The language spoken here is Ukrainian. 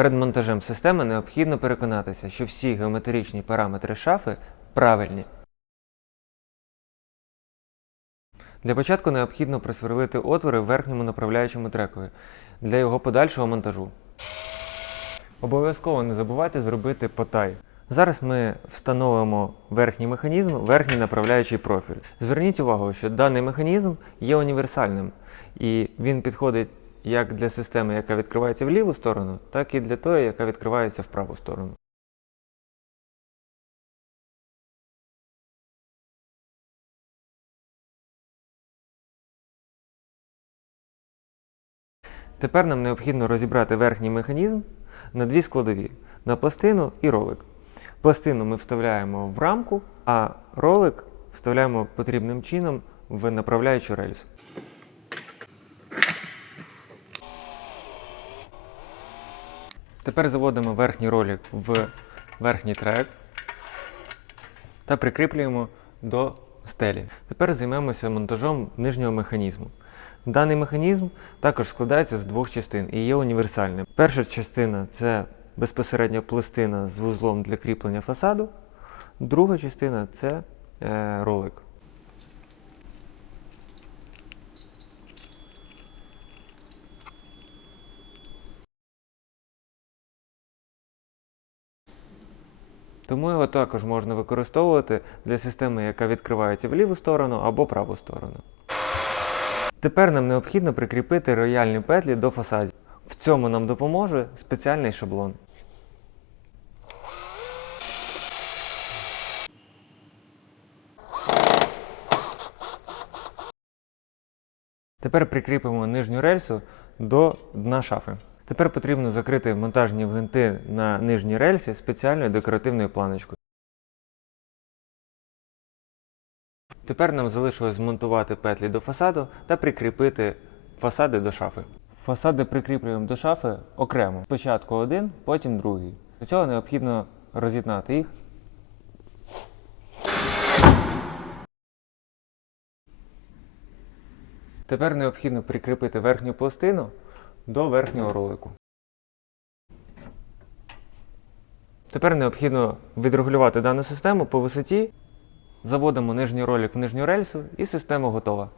Перед монтажем системи необхідно переконатися, що всі геометричні параметри шафи правильні. Для початку необхідно просверлити отвори в верхньому направляючому трекові для його подальшого монтажу. Обов'язково не забувайте зробити потай. Зараз ми встановимо верхній механізм, верхній направляючий профіль. Зверніть увагу, що даний механізм є універсальним, і він підходить як для системи, яка відкривається в ліву сторону, так і для тої, яка відкривається в праву сторону. Тепер нам необхідно розібрати верхній механізм на дві складові на пластину і ролик. Пластину ми вставляємо в рамку, а ролик вставляємо потрібним чином в направляючу рельсу. Тепер заводимо верхній ролик в верхній трек та прикріплюємо до стелі. Тепер займемося монтажом нижнього механізму. Даний механізм також складається з двох частин і є універсальним. Перша частина це безпосередньо пластина з вузлом для кріплення фасаду, друга частина це е, ролик. Тому його також можна використовувати для системи, яка відкривається в ліву сторону або праву сторону. Тепер нам необхідно прикріпити рояльні петлі до фасадів. В цьому нам допоможе спеціальний шаблон. Тепер прикріпимо нижню рельсу до дна шафи. Тепер потрібно закрити монтажні гвинти на нижній рельсі спеціальною декоративною планочкою. Тепер нам залишилось змонтувати петлі до фасаду та прикріпити фасади до шафи. Фасади прикріплюємо до шафи окремо. Спочатку один, потім другий. Для цього необхідно роз'єднати їх. Тепер необхідно прикріпити верхню пластину до верхнього ролику. Тепер необхідно відрегулювати дану систему по висоті. Заводимо нижній ролик в нижню рельсу і система готова.